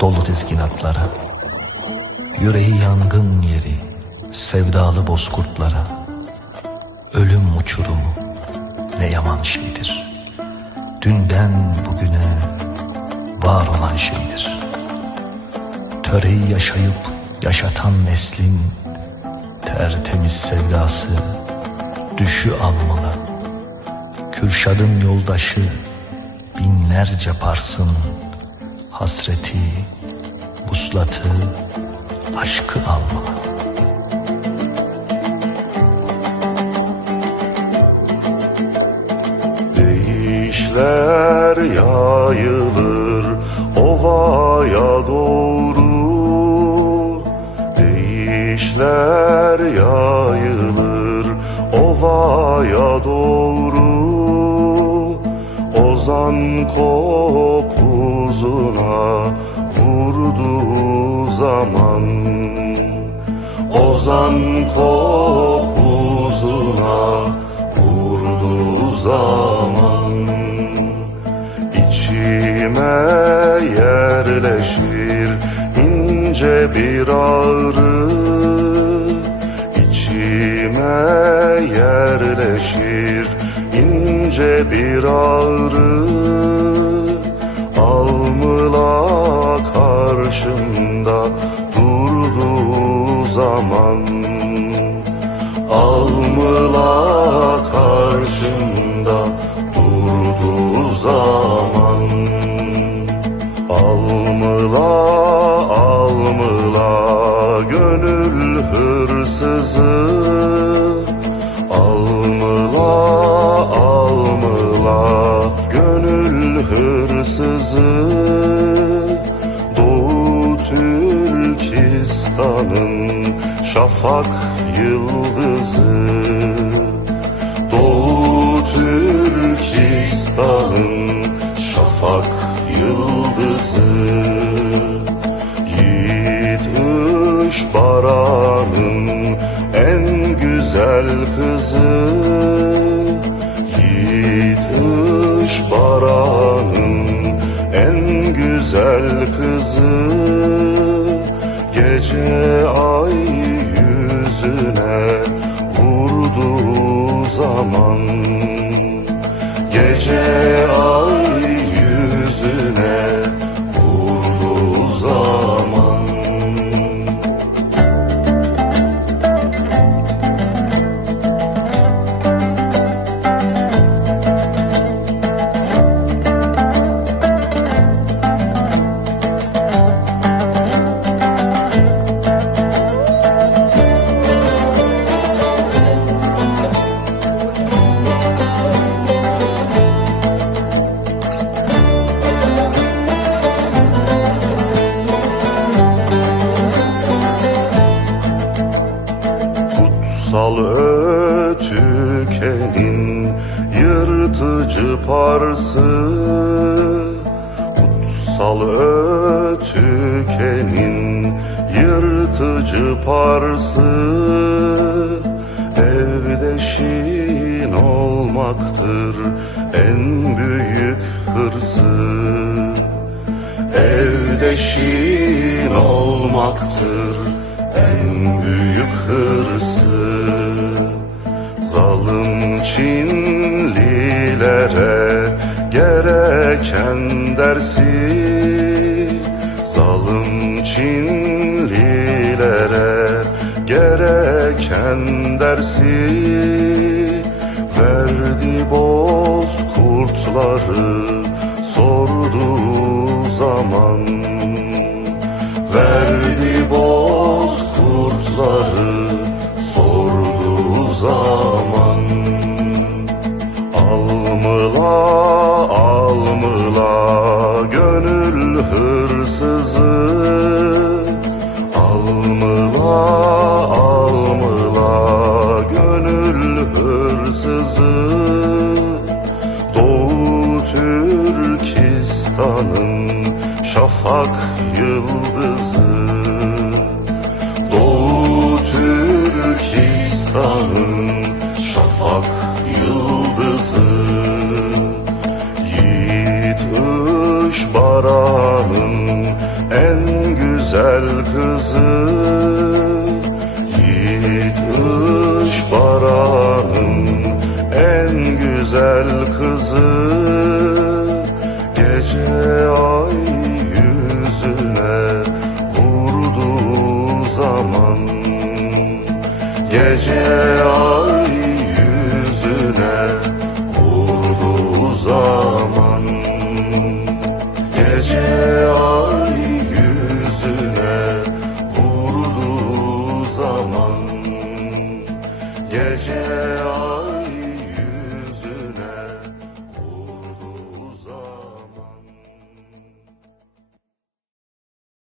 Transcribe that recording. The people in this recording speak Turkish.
dolu tezginatlara Yüreği yangın yeri sevdalı bozkurtlara. Ölüm uçurumu ne yaman şeydir? Dünden bugüne var olan şeydir. Töreyi yaşayıp yaşatan neslin Tertemiz sevdası düşü almalı. Kürşadın yoldaşı binlerce parsın Hasreti, vuslatı, aşkı almalı. Değişler yayılır ovaya doğru. Değişler yayılır ovaya doğru Ozan kopuzuna vurduğu zaman Ozan kopuzuna vurduğu zaman içime yerleşir ince bir ağrı içime ince bir ağrı almıla karşımda durduğu zaman şafak yıldızı. Doğu Türkistan'ın şafak yıldızı. Yiğit Işbaran'ın en güzel kızı. Yiğit Işbaran'ın en güzel kızı. Gece ay yüzüne vurduğu zaman Gece Kutsal ötükenin yırtıcı parsı Kutsal ötükenin yırtıcı parsı. Evdeşin olmaktır en büyük hırsı. Evdeşin olmaktır en büyük hırsı Çinlilere gereken dersi Zalim Çinlilere gereken dersi Verdi bozkurtları sorduğu zaman. Verdi bozkurtları sorduğu gönül hırsızı Doğu Türkistan'ın şafak yıldızı. Doğu Türkistan'ın şafak yıldızı. Yiğit Işbaran'ın en Işbaranın güzel kızı Gece ay yüzüne vurduğu zaman Gece ay yüzüne vurduğu zaman Gece ay yüzüne vurduğu zaman Gece